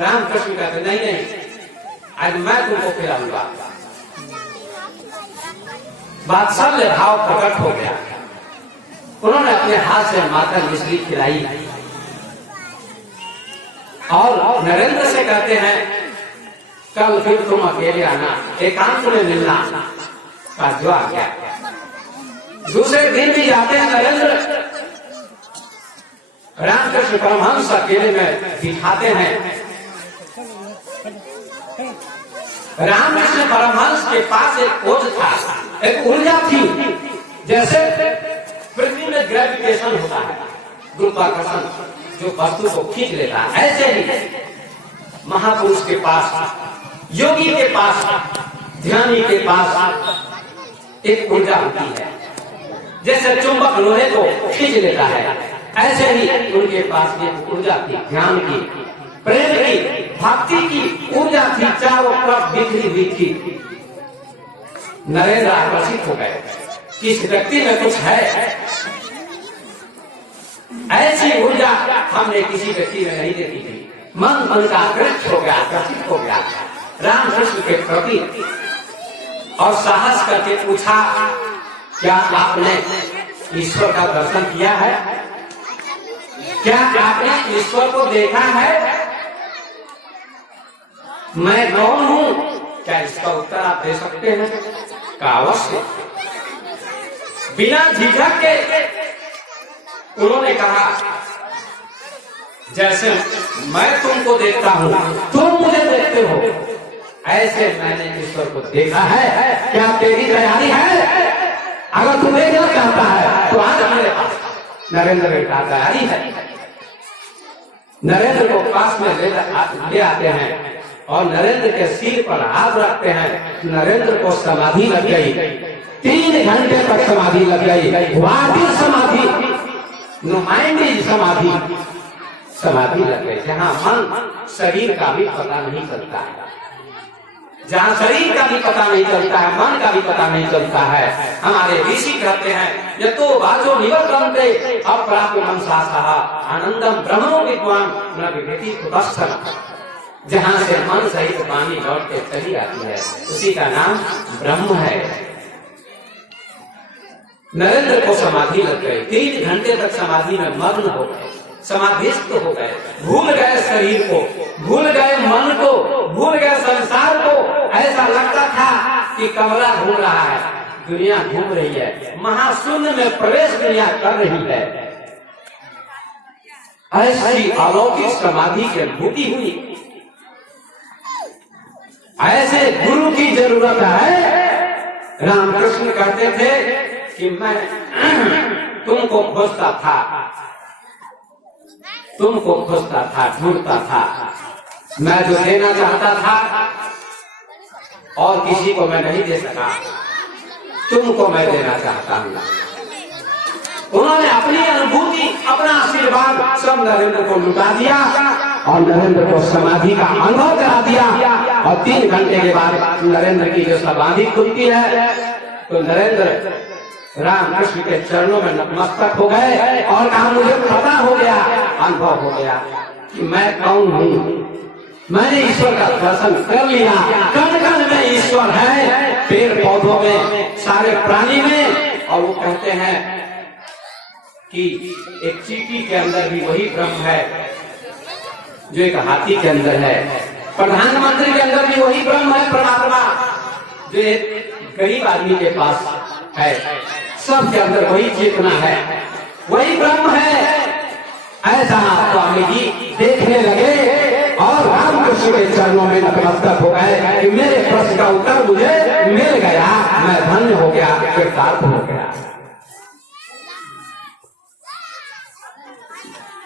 रामकृष्ण कहते नहीं नहीं, आज मैं तुमको खिलाऊंगा। वात्सल्य भाव प्रकट हो गया। उन्होंने अपने हाथ से माता मिश्री खिलाई और नरेंद्र से कहते हैं कल फिर तुम अकेले आना, एकांत में मिलना का जो आ गया। दूसरे दिन भी जाते हैं नरेंद्र, रामकृष्ण परमहंस अकेले में दिखाते हैं। रामकृष्ण परमहंस के पास एक खोज था, एक ऊर्जा थी, जैसे पृथ्वी में ग्रेविटेशन होता है, गुरुत्वाकर्षण जो वस्तु को खींच लेता है, ऐसे ही महापुरुष के पास, योगी के पास, ध्यानी के पास एक ऊर्जा होती है, जैसे चुंबक लोहे को खींच लेता है, ऐसे ही उनके पास एक ऊर्जा थी, ध्यान की, प्रेम की, भक्ति की ऊर्जा थी, चारों तरफ बिखरी हुई थी। नरेंद्र आकर्षित हो गए कि इस व्यक्ति में कुछ है, ऐसी ऊर्जा हमने किसी व्यक्ति में नहीं देखी थी। मन उनका आकर्षित हो गया, आकर्षित हो गया रामकृष्ण के प्रति, और साहस करके पूछा क्या आपने ईश्वर का दर्शन किया है? क्या आपने ईश्वर को देखा है? मैं कौन हूँ? क्या इसका उत्तर आप दे सकते हैं? का अवश्य। बिना झिझक के उन्होंने कहा जैसे मैं तुमको देखता हूँ तुम मुझे देखते हो, ऐसे मैंने ईश्वर को देखा है। क्या तेरी तैयारी है? अगर तू देखना चाहता है तो आज मेरे पास। नरेंद्र का तैयारी है। नरेंद्र को पास में ले आते हैं और नरेंद्र के सिर पर हाथ रखते हैं। नरेंद्र को समाधि लग गई, 3 घंटे तक समाधि लग गई। वादी समाधि, नुमाइंदी समाधि, समाधि लग गई, जहाँ मन शरीर का भी पता नहीं चलता है, जहाँ शरीर का भी पता नहीं चलता है, मन का भी पता नहीं चलता है। हमारे ऋषि कहते हैं ये तो वाचो निवर्तन्ते अप्राप्त मनसासः आनंदम ब्रह्मो विद्वान न विभेति कुतस्थः। जहाँ से मन सहित वाणी लौट के चली आती है उसी का नाम ब्रह्म है। नरेंद्र को समाधि लग गई, 3 घंटे तक समाधि में मग्न हो गए, समाधिस्थ हो गए, भूल गए शरीर को, भूल गए मन को, भूल गए संसार को। ऐसा लगता था कि कमरा घूम रहा है, दुनिया घूम रही है, महाशून्य में प्रवेश दुनिया कर रही है। ऐसी अलौकिक समाधि की अनुभूति हुई। ऐसे गुरु की जरूरत है। रामकृष्ण कहते थे कि मैं तुमको खोजता था, तुमको खोजता था, ढूंढता था। मैं जो देना चाहता था और किसी को मैं नहीं दे सका, तुमको मैं देना चाहता हूँ। उन्होंने अपनी अनुभूति, अपना आशीर्वाद सब नरेंद्र को लुटा दिया और नरेंद्र को समाधि का अनुभव करा दिया। और 3 घंटे के बाद नरेंद्र की जो समाधि खुलती है तो नरेंद्र रामकृष्ण के चरणों में नतमस्तक हो गए और कहा मुझे पता हो गया, अनुभव हो गया कि मैं कौन हूँ। मैंने ईश्वर का दर्शन कर लिया। कण कण में ईश्वर है, पेड़ पौधों में, सारे प्राणी में। और वो कहते हैं कि एक चींटी के अंदर भी वही ब्रह्म है जो एक हाथी के अंदर है, प्रधानमंत्री के अंदर भी वही ब्रह्म है, परमात्मा जो एक गरीब आदमी के पास है। सबके अंदर वही चेतना है, वही ब्रह्म है। ऐसा स्वामी जी देखने लगे और रामकृष्ण के चरणों में नतमस्तक हो गए कि मेरे प्रश्न का उत्तर मुझे मिल गया, मैं धन्य हो गया, कृतार्थ हो गया।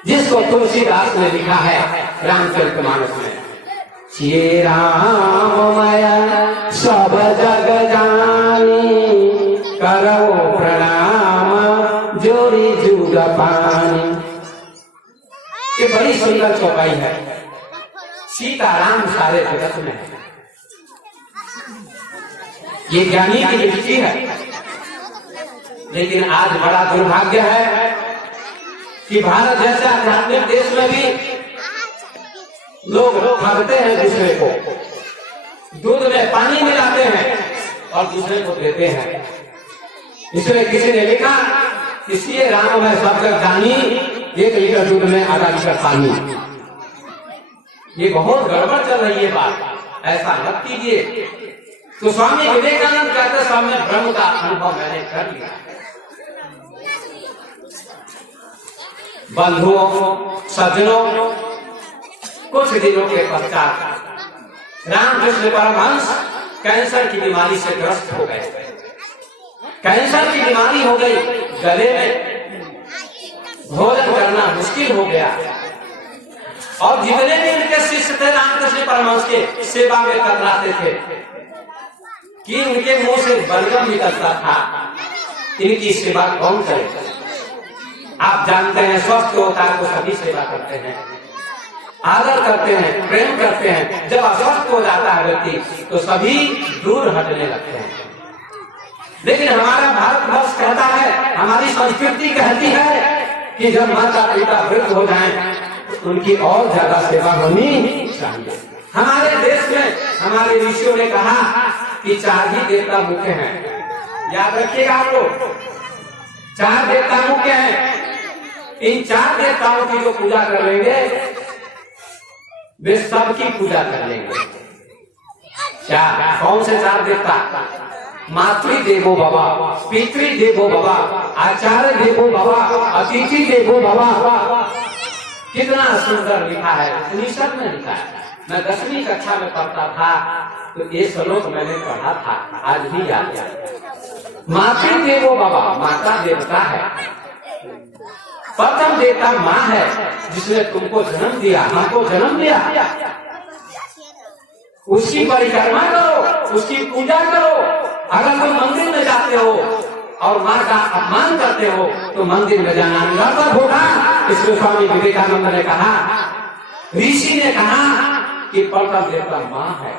जिसको तुलसीदास ने लिखा है रामचरितमानस में, श्री राममय सब जग जानी, करो प्रणाम जोड़ी जुग पानी। ये बड़ी सुंदर चौपाई है। सीताराम सारे जगत में है, ये ज्ञानी की दृष्टि है। लेकिन आज बड़ा दुर्भाग्य है कि भारत जैसे आध्यात्मिक देश में भी लोग ठगते हैं दूसरे को, दूध में पानी मिलाते हैं और दूसरे को देते हैं। इसलिए किसी ने लिखा, इसलिए राम में सब जग जानी, 1 लीटर दूध में आधा लीटर पानी। ये बहुत गड़बड़ चल रही है बात, ऐसा मत कीजिए। तो स्वामी विवेकानंद कहते स्वामी ब्रह्म का अनुभव मैंने कर लिया। बंधुओं, सज्जनों, कुछ दिनों के पश्चात रामकृष्ण परमहंस कैंसर की बीमारी से ग्रस्त हो गए। कैंसर की बीमारी हो गई, गले में भोजन करना मुश्किल हो गया और जितने भी उनके शिष्य थे रामकृष्ण परमहंस के सेवा में कतराते थे कि उनके मुंह से बलगम निकलता था, इनकी सेवा कौन करे। आप जानते हैं स्वस्थ होता है तो सभी सेवा करते हैं, आदर करते हैं, प्रेम करते हैं। जब अस्वस्थ हो जाता है व्यक्ति तो सभी दूर हटने लगते हैं। लेकिन हमारा भारतवर्ष कहता है, हमारी संस्कृति कहती है कि जब माता पिता वृद्ध हो जाएं तो उनकी और ज्यादा सेवा होनी चाहिए। हमारे देश में हमारे ऋषियों ने कहा कि 4 ही देवता मुख्य हैं। याद रखिएगा आप लोग, 4 देवता मुख्य हैं। इन 4 देवताओं की जो पूजा कर लेंगे वे सबकी पूजा कर लेंगे। क्या, कौन से 4 देवता? मातृ देवो भव, पितृ देवो भव, आचार्य देवो भव, अतिथि देवो भव। कितना सुंदर लिखा है, उपनिषद में लिखा है। मैं 10वीं कक्षा में पढ़ता था तो ये श्लोक मैंने पढ़ा था, आज भी याद है। मातृ देवो भव, माता देवता है। प्रथम देवता माँ है जिसने तुमको जन्म दिया, हमको जन्म दिया। उसकी परिक्रमा करो, उसकी पूजा करो। अगर तुम मंदिर में जाते हो और माँ का अपमान करते हो तो मंदिर में जाना निरर्थक होगा। इसलिए स्वामी विवेकानंद ने कहा, ऋषि ने कहा कि प्रथम देवता माँ है,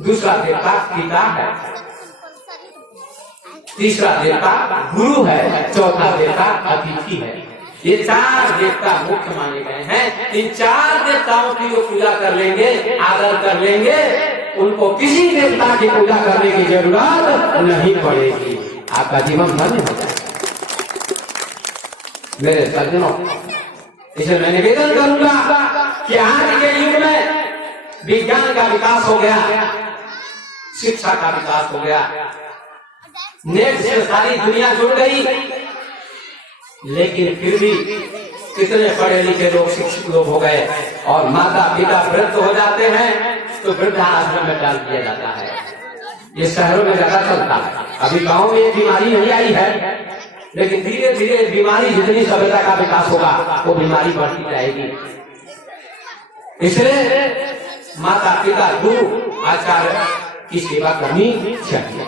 दूसरा देवता पिता है, तीसरा देवता गुरु है, चौथा देवता अतिथि है। ये 4 देवता मुख्य माने गए हैं। इन 4 देवताओं की जो पूजा कर लेंगे, आदर कर लेंगे, उनको किसी देवता की पूजा करने की जरूरत नहीं पड़ेगी। आपका जीवन धन्य हो जाए। मेरे सज्जनों, इसे मैं निवेदन करूंगा कि आज के युग में विज्ञान का विकास हो गया, शिक्षा का विकास हो गया, नेट से सारी दुनिया जुड़ गई, लेकिन फिर भी कितने पढ़े लिखे लोग शिक्षित लोग हो गए और माता पिता वृद्ध हो जाते हैं तो वृद्धाश्रम में डाल दिया जाता है। ये शहरों में ज्यादा चलता है। अभी गांव में ये बीमारी नहीं आई है, लेकिन धीरे धीरे बीमारी, जितनी सभ्यता का विकास होगा वो बीमारी बढ़ती जाएगी। इसलिए माता पिता गुरु आचार्य की सेवा करनी चाहिए।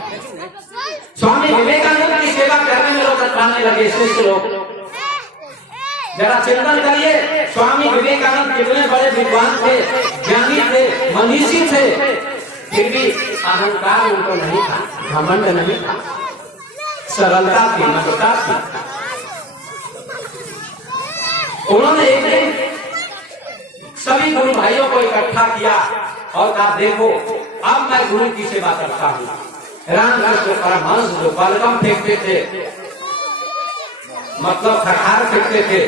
स्वामी विवेकानंद की सेवा करने में लोग कतराने लगे, शिष्य लोग। जरा चिंतन करिए, स्वामी विवेकानंद कितने बड़े विद्वान थे, ज्ञानी थे, मनीषी थे, फिर भी अहंकार उनको नहीं था, घमंड नहीं था, सरलता थी, नम्रता थी। उन्होंने एक दिन सभी गुरु भाइयों को इकट्ठा किया और कहा, देखो अब मैं गुरु की सेवा करता हूँ। रामकृष्ण परमहंस जो बलगम फेंकते थे, मतलब खखार फेंकते थे,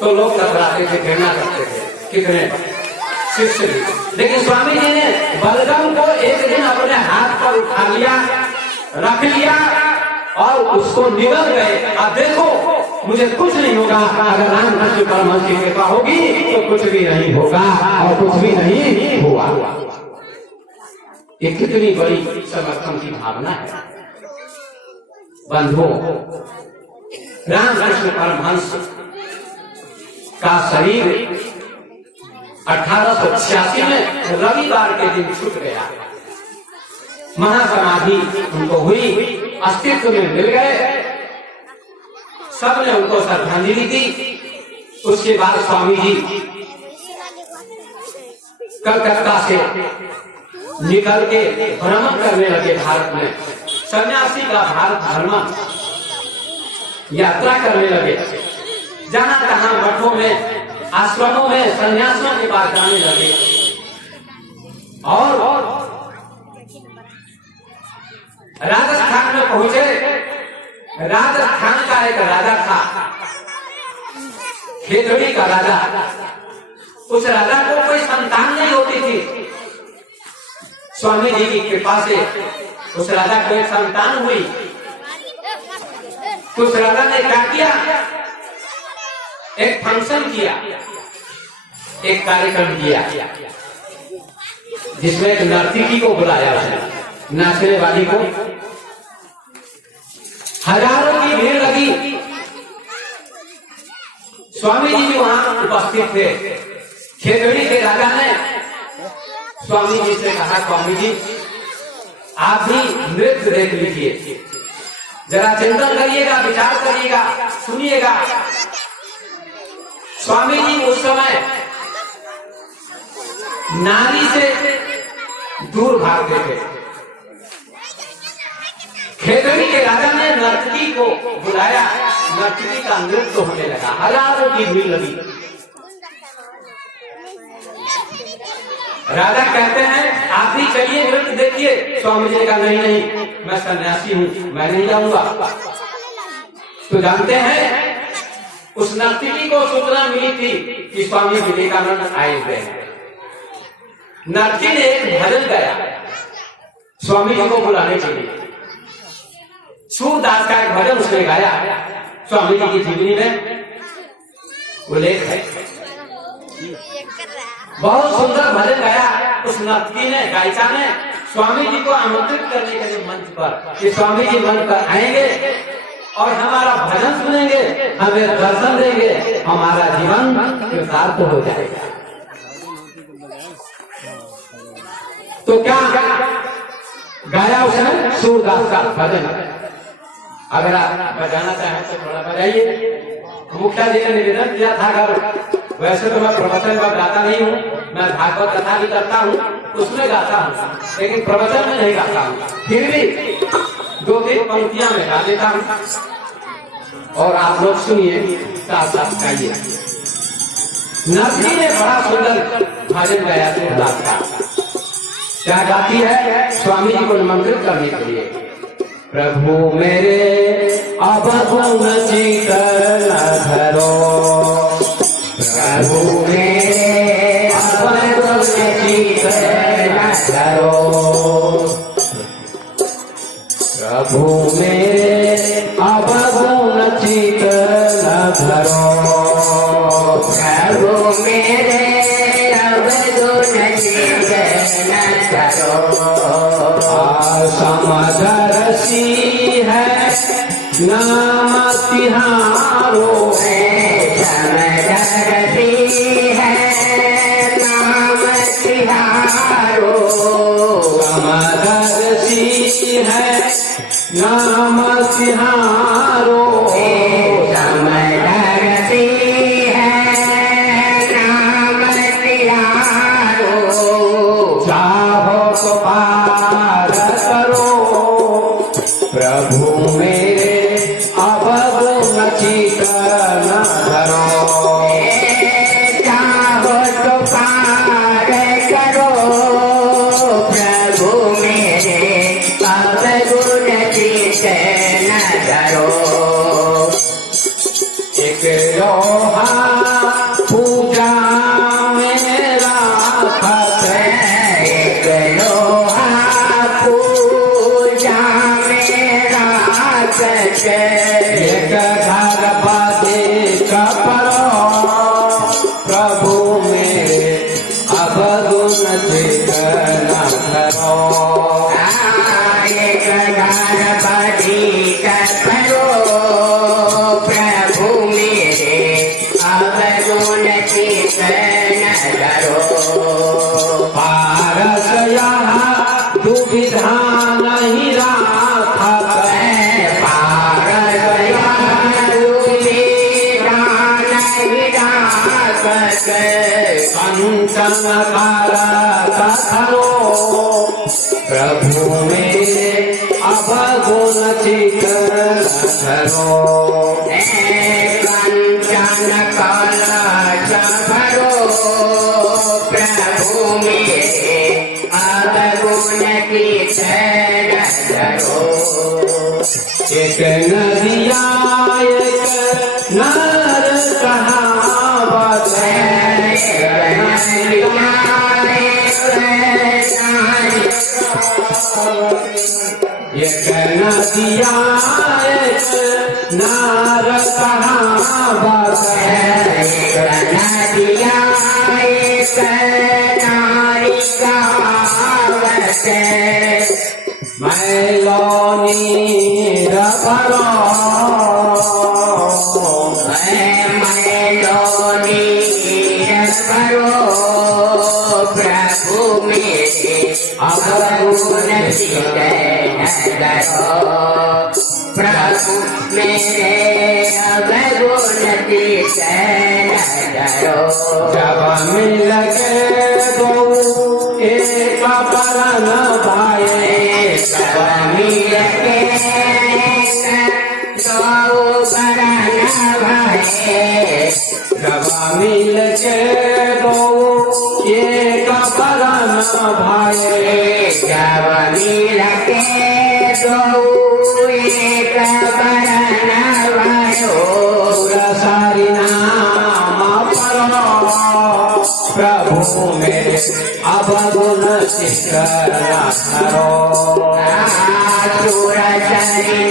तो लोग घबराते थे, घृणा करते थे, कितने शिष्य भी। लेकिन स्वामी जी ने बलगम को एक दिन अपने हाथ पर उठा लिया, रख लिया और उसको निगल गए। अब देखो मुझे कुछ नहीं होगा, अगर रामकृष्ण परमहंस की कृपा होगी तो कुछ भी नहीं होगा और कुछ भी नहीं हुआ। ये कितनी बड़ी समर्थन की भावना है। बंधुओं, रामकृष्ण परमहंस का शरीर 1886 में रविवार के दिन छूट गया। महासमाधि उनको हुई, अस्तित्व में मिल गए, सबने उनको श्रद्धांजलि दी। उसके बाद स्वामी जी कलकत्ता से निकल के भ्रमण करने लगे भारत में। सन्यासी का भारत भ्रमण यात्रा करने लगे, जहां तहां मठों में आश्रमों में सन्यासियों के पास जाने लगे और राजस्थान में पहुंचे। राजस्थान का एक राजा था, खेतड़ी का राजा। उस राजा को कोई संतान नहीं होती थी। स्वामी जी की कृपा से उस राजा को एक संतान हुई। तो उस राजा ने क्या किया, एक फंक्शन किया, एक कार्यक्रम किया जिसमें एक नर्तकी को बुलाया, नाचने वाली को। हजारों की भीड़ लगी। स्वामी जी भी वहां उपस्थित थे। खेतड़ी के राजा ने स्वामी जी से कहा, स्वामी जी आप भी नृत्य देख लीजिए, जरा चिंतन करिएगा, विचार करिएगा, सुनिएगा। स्वामी जी उस समय नारी से दूर भागते थे। खेतड़ी के राजा ने नर्तकी को बुलाया, नर्तकी का नृत्य होने लगा, हजारों की भीड़ लगी। राजा कहते हैं आप भी चलिए नृत्य देखिए। स्वामी जी का नहीं नहीं, मैं सन्यासी हूँ, मैं नहीं जाऊंगा। तो जानते हैं उस नर्तकी को सूचना मिली थी कि स्वामी विवेकानंद आए हुए हैं। नर्तकी ने एक भजन गाया स्वामी जी को बुलाने के लिए। सूरदास का एक भजन उसने गाया स्वामी जी की जीवनी में, वो लेख है। बहुत सुंदर भजन गाया उस नर्तकी ने, गायिका ने, स्वामी जी को आमंत्रित करने के लिए मंच पर कि स्वामी जी मंच पर आएंगे और हमारा भजन सुनेंगे, हमें दर्शन देंगे, हमारा जीवन कृतार्थ हो जाएगा। तो क्या गाया उसने, सूरदास का भजन। अगर आप बजाना चाहें तो थोड़ा बजाइए। मुखिया जी ने निवेदन किया था, अगर वैसे तो मैं प्रवचन में गाता नहीं हूँ, मैं भागवत कथा भी करता हूँ, उसमें गाता हूँ, लेकिन प्रवचन में नहीं गाता हूँ। फिर भी 2-3 पंक्तियां में गा देता हूँ और आप लोग सुनिए, साथ साथ गाइए। नर्तकी ने बड़ा सुंदर भजन गाया सूरदास का। क्या गाती है, स्वामी जी को निमंत्रित करने के लिए। प्रभु मेरे अब गुण चित न धरो, प्रभु मेरे अब गुण चित न धरो, प्रभु मेरे अब गुण चित न धरो, प्रभु मेरे अब गुण चित न धरो। समदर्शी है नाम तिहारो, समदर्शी है नाम तिहारो, समदर्शी है नाम तिहारो, समदर्शी है नाम तिहारो। चाहो तो पार करो प्रभु मेरे अब गुण चित न धरो, चाहो तो पार करो प्रभु मेरे अब गुण चित न धरो। एक लोहा पूजा मेरा खत, एक लोहा पूजा मेरा खत, एक घर बादे कपड़ो प्रभु मेरे अब गुण चित न धरो। एक घर बादे कपड़ो प्रभु मेरे अब गुण चित न धरो। पारस यहाँ दुविधा नहीं राखत, पारस यहाँ दुविधा नहीं राखत, कंचन करत धरो प्रभु मेरे अब गुण चित न धरो। कंचन कलश किनार कहाँ बस नदिया एक नारी कहावत मैं नीर भरो मैं नीर भरो प्रभु मेरे अवगुण नजरो प्रभु मेरे अवगुण नजरो जब मिल के दो एक बरन भाई जब मिल के दो बरन भाई जब मिल के दो एक बरन भाई जब मिल के दो एक बरन भाई सारी नाम परो प्रभु मेरे अवगुण चित्रा करो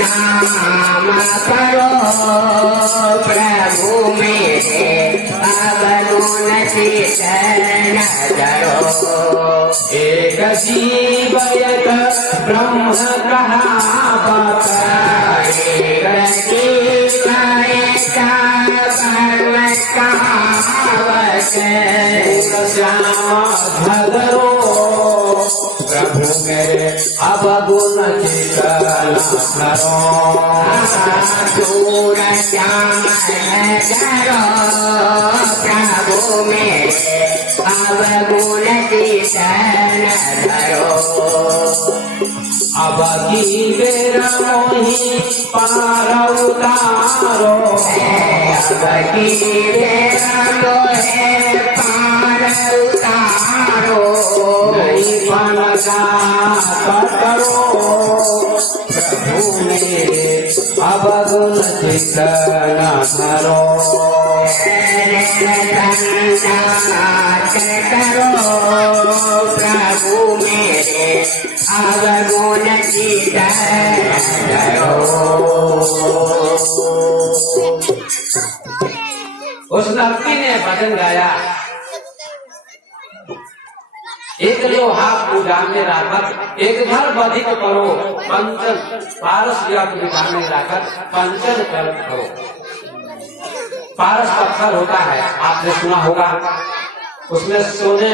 नाम करो प्रभु मेरे अवगुण चित्रो एक जीव एक ब्रह्म कहावत एक जीव एक ब्रह्म कहावत श्याम भगरो प्रभु मेरे अवगुण चित्रा करो दूर श्याम करो प्रभु मेरे अवगुण चित्रो अब की बेरा मोही पार उतारो अब की बेरा मोहे पार उतारो नहीं बन करो प्रभु मेरे अवगुण चित्रा करो करो प्रभु मेरे अवगुण चित्रो उस लड़की ने भजन गाया एक लोहा पूजा में राखत एक घर बधिक करो पंचन पारस विधा में राखत पंचन करो। पारस पत्थर होता है, आपने सुना होगा, उसमें सोने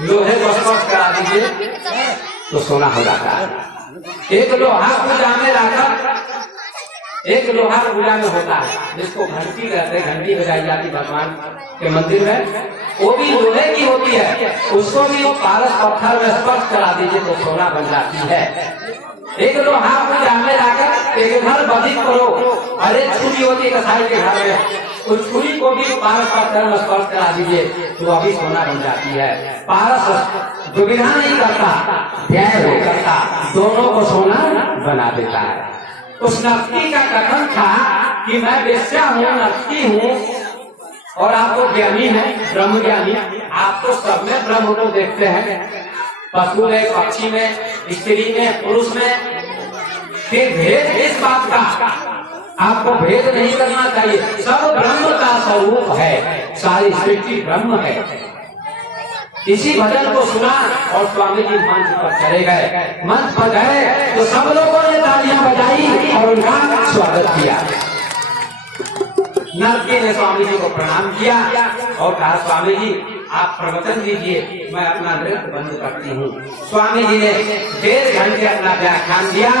लोहे को स्पर्श करा दीजिए तो सोना हो जाता है। एक लोहा पूजा में राखत एक लोहा पूजा में होता है जिसको घंटी कहते हैं, घंटी बजाई जाती भगवान के मंदिर में, वो भी लोहे की होती है, उसको भी वो पारस पत्थर में स्पर्श करा दीजिए तो सोना बन जाती है। एक लोहा पूजा में लाकर एक घर बधिक करो, अरे छुरी होती है कसाई के घर में, उस छुरी को भी पारस पत्थर में स्पर्श करा दीजिए तो अभी सोना बन जाती है। पारस दुविधा नहीं करता, व्यय नहीं करता, दोनों को सोना बना देता है। उस नर्तकी का कथन था कि मैं वेश्या हूँ, नर्तकी हूँ और आपको ज्ञानी है, ब्रह्म ज्ञानी, आप तो सब में ब्रह्म को देखते हैं, पशु में, पक्षी में, स्त्री में, पुरुष में, फिर भेद इस बात का आपको भेद नहीं करना चाहिए, सब ब्रह्म का स्वरूप है, सारी सृष्टि ब्रह्म है। इसी भजन को सुना और स्वामी जी मंच पर चले गए, मंच पर गए तो सब लोगों ने तालियां बजाई और उनका स्वागत किया। नर्तकी ने स्वामी जी को प्रणाम किया और कहा, स्वामी जी आप प्रवचन दीजिए, मैं अपना नृत्य बंद करती हूँ। स्वामी जी ने 1.5 घंटे अपना व्याख्यान दिया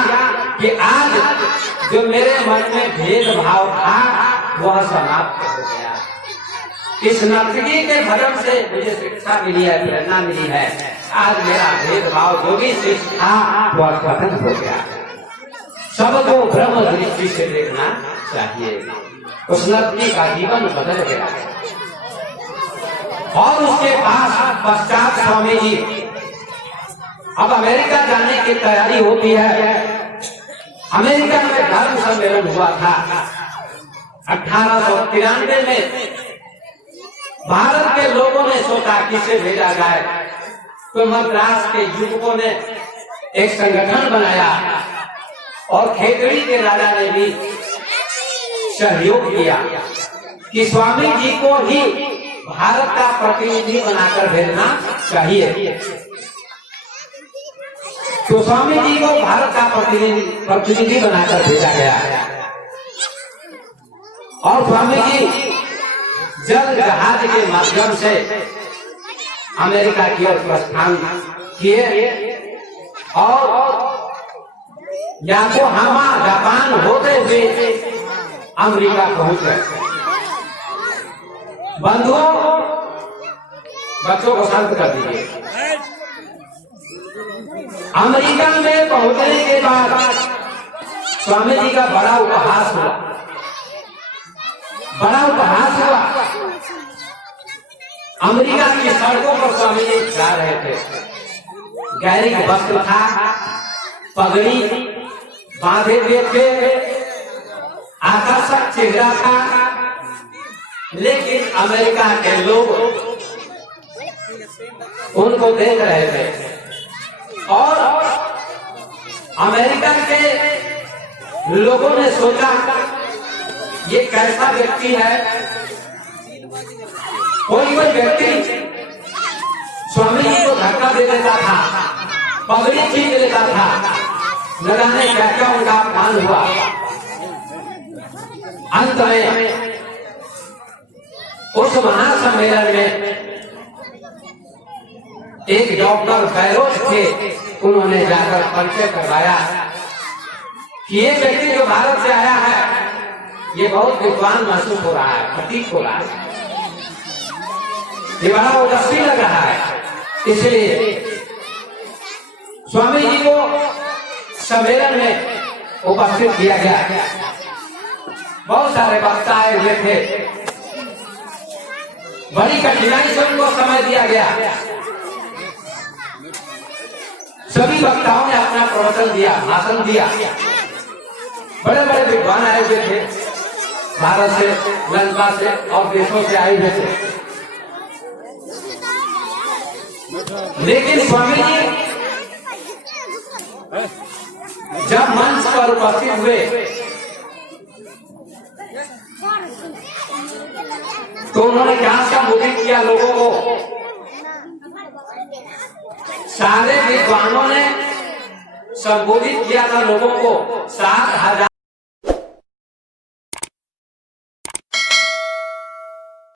कि आज जो मेरे मन में भेदभाव था वह समाप्त हो गया। इस नर्तकी के भजन से मुझे शिक्षा मिली है, प्रेरणा मिली है, आज मेरा भेदभाव जो भी शिष्ट था वह खत्म हो गया। सबको ब्रह्म दृष्टि से देखना चाहिए। उस नर्तकी का जीवन बदल गया और उसके पास पश्चात स्वामी जी अब अमेरिका जाने की तैयारी होती है। अमेरिका में धर्म सम्मेलन हुआ था 1893 में। भारत के लोगों ने सोचा किसे भेजा जाए, तो मद्रास के युवकों ने एक संगठन बनाया और खेतड़ी के राजा ने भी सहयोग किया कि स्वामी जी को ही भारत का प्रतिनिधि बनाकर भेजना चाहिए। तो स्वामी जी को भारत का प्रतिनिधि बनाकर भेजा गया और स्वामी जी जल जहाज के माध्यम से अमेरिका की ओर प्रस्थान किए और याकोहामा जापान होते हुए अमेरिका पहुंच गए। बंधुओं, बच्चों को शांत कर दीजिए। अमेरिका में पहुंचने के बाद स्वामी जी का बड़ा उपहास हुआ। अमेरिका की सड़कों पर स्वामी जी जा रहे थे। गहरी वस्त्र था, पगड़ी बांधे हुए थे, आकर्षक चेहरा था, लेकिन अमेरिका के लोग उनको देख रहे थे और अमेरिका के लोगों ने सोचा ये कैसा व्यक्ति है। कोई व्यक्ति स्वामी जी को धक्का दे देता था, पगड़ी छीन लेता था, न जाने क्या क्या उनका अपमान हुआ। अंत में उस महासम्मेलन में एक डॉक्टर बैरोज थे, उन्होंने जाकर परिचय करवाया कि ये व्यक्ति जो भारत से आया है ये बहुत विद्वान महसूस हो रहा है, प्रतीक हो रहा है, ये बड़ा ओजस्वी लग रहा है। इसलिए स्वामी जी को सम्मेलन में उपस्थित किया गया। बहुत सारे वक्ता आए हुए थे, बड़ी कठिनाई से उनको समय दिया गया। सभी वक्ताओं ने अपना प्रवचन दिया, भाषण दिया। बड़े बड़े विद्वान आए हुए थे, भारत से, लंका से और देशों से आए हुए थे। लेकिन स्वामी जी जब मंच पर उपस्थित हुए तो उन्होंने क्या संबोधित किया लोगों को। सारे विद्वानों ने संबोधित किया था लोगों को। 7,000